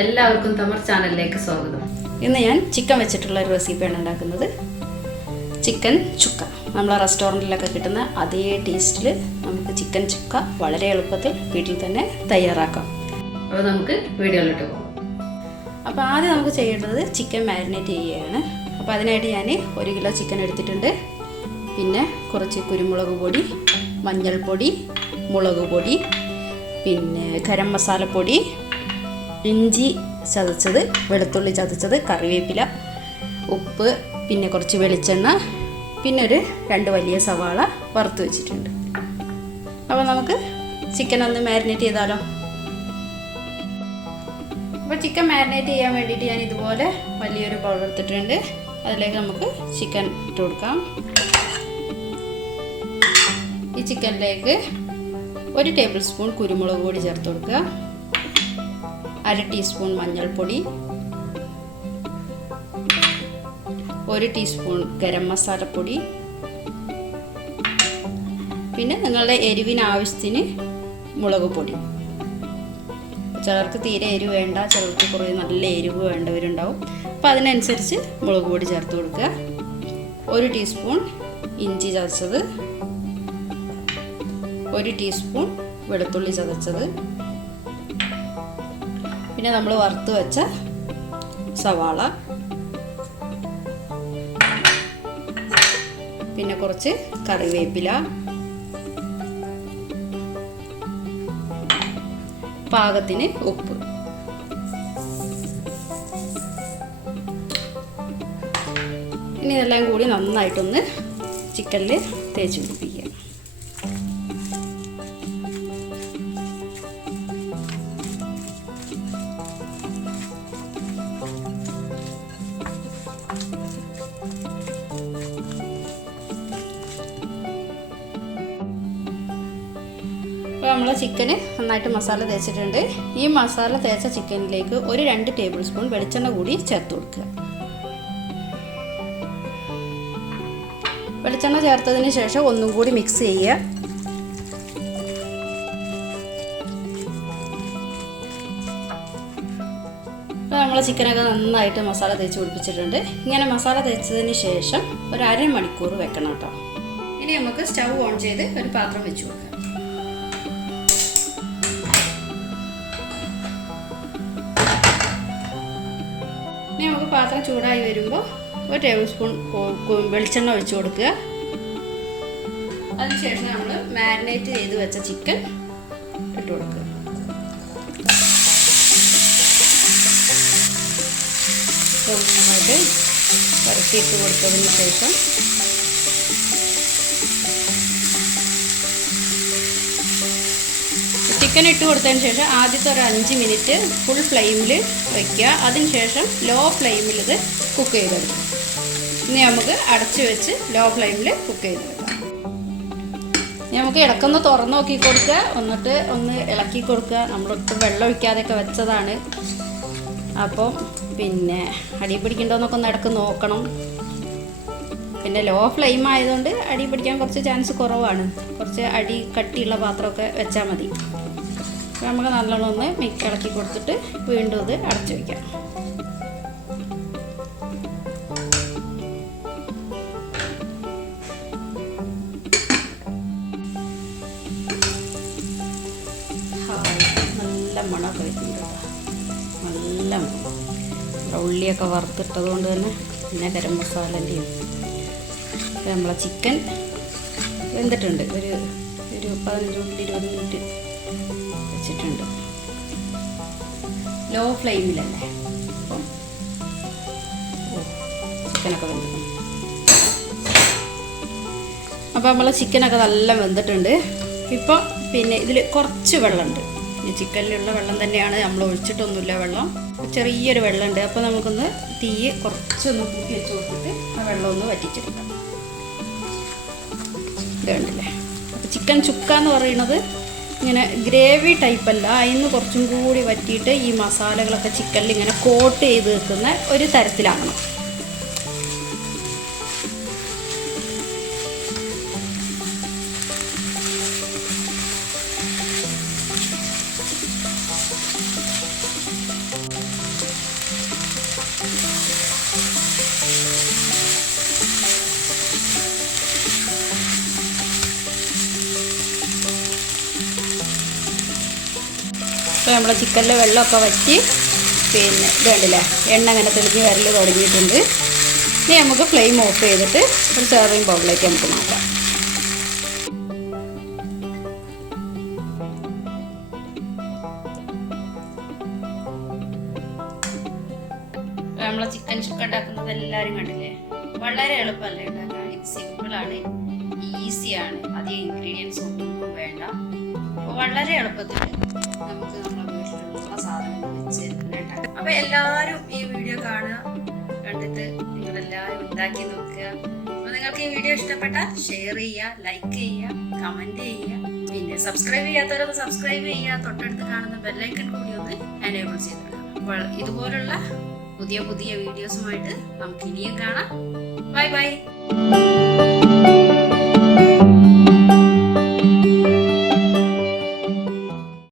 എല്ലാവർക്കും തമർ ചാനലിലേക്ക് സ്വാഗതം. ഇന്ന് ഞാൻ ചിക്കൻ വെച്ചിട്ടുള്ള ഒരു റെസിപ്പിയാണ് ഉണ്ടാക്കുന്നത്. ചിക്കൻ ചുക്ക. നമ്മളെ റെസ്റ്റോറൻറ്റിലൊക്കെ കിട്ടുന്ന അതേ ടേസ്റ്റിൽ നമുക്ക് ചിക്കൻ ചുക്ക വളരെ എളുപ്പത്തിൽ വീട്ടിൽ തന്നെ തയ്യാറാക്കാം. അപ്പോൾ നമുക്ക് വീഡിയോയിലോട്ട് പോകാം. അപ്പോൾ ആദ്യം നമുക്ക് ചെയ്യേണ്ടത് ചിക്കൻ മാരിനേറ്റ് ചെയ്യുകയാണ്. അപ്പോൾ അതിനായിട്ട് ഞാൻ 1 കിലോ ചിക്കൻ എടുത്തിട്ടുണ്ട്. പിന്നെ കുറച്ച് കുരുമുളക് പൊടി, മഞ്ഞൾപ്പൊടി, മുളക് പൊടി, പിന്നെ ഗരം മസാലപ്പൊടി, ഇഞ്ചി ചതച്ചത്, വെളുത്തുള്ളി ചതച്ചത്, കറിവേപ്പില, ഉപ്പ്, പിന്നെ കുറച്ച് വെളിച്ചെണ്ണ, പിന്നെ ഒരു 2 വലിയ സവാള വറുത്ത് വെച്ചിട്ടുണ്ട്. അപ്പോൾ നമുക്ക് ചിക്കൻ ഒന്ന് മാരിനേറ്റ് ചെയ്താലോ. അപ്പോൾ ചിക്കൻ മാരിനേറ്റ് ചെയ്യാൻ വേണ്ടിയിട്ട് ഞാൻ ഇതുപോലെ വലിയൊരു ബൗൾ എടുത്തിട്ടുണ്ട്. അതിലേക്ക് നമുക്ക് ചിക്കൻ ഇട്ട് കൊടുക്കാം. ഈ ചിക്കനിലേക്ക് 1 ടേബിൾ സ്പൂൺ കുരുമുളക് പൊടി ചേർത്ത് കൊടുക്കുക, 1/2 ടീസ്പൂൺ മഞ്ഞൾപ്പൊടി, 1 ടീസ്പൂൺ ഗരം മസാലപ്പൊടി, പിന്നെ നിങ്ങളുടെ എരിവിന് ആവശ്യത്തിന് മുളക് പൊടി. ചിലർക്ക് തീരെ എരിവ് വേണ്ട, ചിലർക്ക് കുറേ നല്ല എരിവ് വേണ്ടവരുണ്ടാവും. അപ്പോൾ അതിനനുസരിച്ച് മുളക് പൊടി ചേർത്ത് കൊടുക്കുക. 1 ടീസ്പൂൺ ഇഞ്ചി ചതച്ചത്, 1 ടീസ്പൂൺ വെളുത്തുള്ളി ചതച്ചത്, പിന്നെ നമ്മൾ വറുത്ത് വെച്ച സവാള, പിന്നെ കുറച്ച് കറിവേപ്പില, പാകത്തിന് ഉപ്പ്. ഇനി ഇതെല്ലാം കൂടി നന്നായിട്ടൊന്ന് ചിക്കനിൽ തേച്ച് പിടിപ്പിക്കുക. അപ്പോൾ നമ്മൾ ചിക്കന് നന്നായിട്ട് മസാല തേച്ചിട്ടുണ്ട്. ഈ മസാല തേച്ച ചിക്കനിലേക്ക് 2 ടേബിൾ സ്പൂൺ വെളിച്ചെണ്ണ കൂടി ചേർത്ത് കൊടുക്കുക. വെളിച്ചെണ്ണ ചേർത്തതിന് ശേഷം ഒന്നും കൂടി മിക്സ് ചെയ്യുക. അപ്പോൾ നമ്മൾ ചിക്കനൊക്കെ നന്നായിട്ട് മസാല തേച്ച് പിടിപ്പിച്ചിട്ടുണ്ട്. ഇങ്ങനെ മസാല തേച്ചതിന് ശേഷം ഒരു അരമണിക്കൂർ വെക്കണം കേട്ടോ. ഇനി നമുക്ക് സ്റ്റൗ ഓൺ ചെയ്ത് ഒരു പാത്രം വെച്ച് കൊടുക്കാം. ഇനി നമുക്ക് പാത്രം ചൂടായി വരുമ്പോൾ 1 ടേബിൾ സ്പൂൺ വെളിച്ചെണ്ണ ഒഴിച്ച് കൊടുക്കുക. അതിനുശേഷം നമ്മൾ മാരിനേറ്റ് ചെയ്ത് വെച്ച ചിക്കൻ ഇട്ട് കൊടുക്കുക. നന്നായിട്ട് പരത്തിയിട്ട് കൊടുത്തതിന് ശേഷം ചിക്കൻ ഇട്ട് കൊടുത്തതിന് ശേഷം ആദ്യത്തെ ഒരു 5 മിനിറ്റ് ഫുൾ ഫ്ലെയിമിൽ വയ്ക്കുക. അതിനുശേഷം ലോ ഫ്ലെയിമിൽ ഇത് കുക്ക് ചെയ്തെടുക്കുക. ഇനി നമുക്ക് അടച്ച് വെച്ച് ലോ ഫ്ലെയിമിൽ കുക്ക് ചെയ്തെടുക്കാം. ഇനി നമുക്ക് ഇടക്കൊന്ന് തുറന്ന് നോക്കി കൊടുക്കുക, എന്നിട്ട് ഒന്ന് ഇളക്കി കൊടുക്കുക. നമ്മളൊട്ടും വെള്ളം ഒഴിക്കാതെയൊക്കെ വെച്ചതാണ്. അപ്പം പിന്നെ അടി പിടിക്കണ്ടോന്നൊക്കെ ഒന്ന് ഇടക്ക് നോക്കണം. പിന്നെ ലോ ഫ്ലെയിം ആയതുകൊണ്ട് അടി പിടിക്കാൻ കുറച്ച് ചാൻസ് കുറവാണ്. കുറച്ച് അടി കട്ടിയുള്ള പാത്രമൊക്കെ വെച്ചാൽ മതി. നമുക്ക് നല്ലോണം ഒന്ന് ഇളക്കി കൊടുത്തിട്ട് വീണ്ടും ഇത് അടച്ചു വയ്ക്കാം. നല്ല മണമൊക്കെ വരുന്നുണ്ട്. നല്ല മണം. ഉള്ളിയൊക്കെ വറുത്തിട്ടത് കൊണ്ട് തന്നെ, പിന്നെ ഗരം മസാലൻ്റെയും നമ്മളെ ചിക്കൻ വെന്തിട്ടുണ്ട്. ഒരു 15-20 മിനിറ്റ് വെച്ചിട്ടുണ്ട്. ലോ ഫ്ലെയിമിലല്ലേ. അപ്പം ചിക്കനൊക്കെ വെന്തിട്ടുണ്ട്. അപ്പോൾ നമ്മളെ ചിക്കനൊക്കെ നല്ല വെന്തിട്ടുണ്ട്. ഇപ്പോൾ പിന്നെ ഇതിൽ കുറച്ച് വെള്ളമുണ്ട്. ഈ ചിക്കനിലുള്ള വെള്ളം തന്നെയാണ്, നമ്മൾ ഒഴിച്ചിട്ടൊന്നുമില്ല വെള്ളം. ചെറിയൊരു വെള്ളമുണ്ട്. അപ്പോൾ നമുക്കൊന്ന് തീ കുറച്ചൊന്ന് കൂട്ടി വെച്ച് കൊടുത്തിട്ട് ആ വെള്ളം ഒന്ന് വറ്റിച്ചെടുക്കാം. ഇതുണ്ടല്ലേ. അപ്പോൾ ചിക്കൻ ചുക്ക എന്ന് പറയുന്നത് ഇങ്ങനെ ഗ്രേവി ടൈപ്പല്ല, അതിന് കുറച്ചും കൂടി വറ്റിയിട്ട് ഈ മസാലകളൊക്കെ ചിക്കനിൽ ഇങ്ങനെ കോട്ട് ചെയ്ത് വെക്കുന്ന ഒരു തരത്തിലാകണം. ഇപ്പോൾ നമ്മളെ ചിക്കനിലെ വെള്ളമൊക്കെ വറ്റി പിന്നെ ഇത് കണ്ടില്ലേ എണ്ണ അങ്ങനെ തെളിഞ്ഞ് വരൽ തുടങ്ങിയിട്ടുണ്ട്. ഇനി നമുക്ക് ഫ്ലെയിം ഓഫ് ചെയ്തിട്ട് ഒരു സെർവിങ് ബൗളിലേക്ക് നമുക്ക് മാറ്റാം. നമ്മളെ ചിക്കൻ ചുക്ക ഉണ്ടാക്കുന്നത് എല്ലാവരും കണ്ടില്ലേ, വളരെ എളുപ്പമല്ലേ ഉണ്ടാക്കാൻ. ഇത് സിമ്പിളാണ്, ഈസിയാണ്, അധികം ഇൻഗ്രീഡിയൻസ് ഒന്നും വേണ്ട. അപ്പോൾ വളരെ എളുപ്പത്തിൽ നമുക്ക് നമ്മുടെ വീട്ടിലുള്ള സാധനങ്ങൾ വെച്ച് ഉണ്ടാക്കാം. അപ്പോൾ എല്ലാവരും ഈ വീഡിയോ കാണുക, കണ്ടിട്ട് നിങ്ങളെല്ലാവരും ഉണ്ടാക്കി നോക്കുക. അപ്പോൾ നിങ്ങൾക്ക് ഈ വീഡിയോ ഇഷ്ടപ്പെട്ടാൽ ഷെയർ ചെയ്യുക, ലൈക്ക് ചെയ്യുക, കമൻറ്റ് ചെയ്യുക. പിന്നെ സബ്സ്ക്രൈബ് ചെയ്യാത്തവരൊന്ന് സബ്സ്ക്രൈബ് ചെയ്യുക. തൊട്ടടുത്ത് കാണുന്ന ബെല്ലൈക്കൺ കൂടി ഒന്ന് എനേബിൾ ചെയ്തിടുക. അപ്പോൾ ഇതുപോലുള്ള പുതിയ പുതിയ വീഡിയോസുമായിട്ട് നമുക്ക് ഇനിയും കാണാം. Bye bye.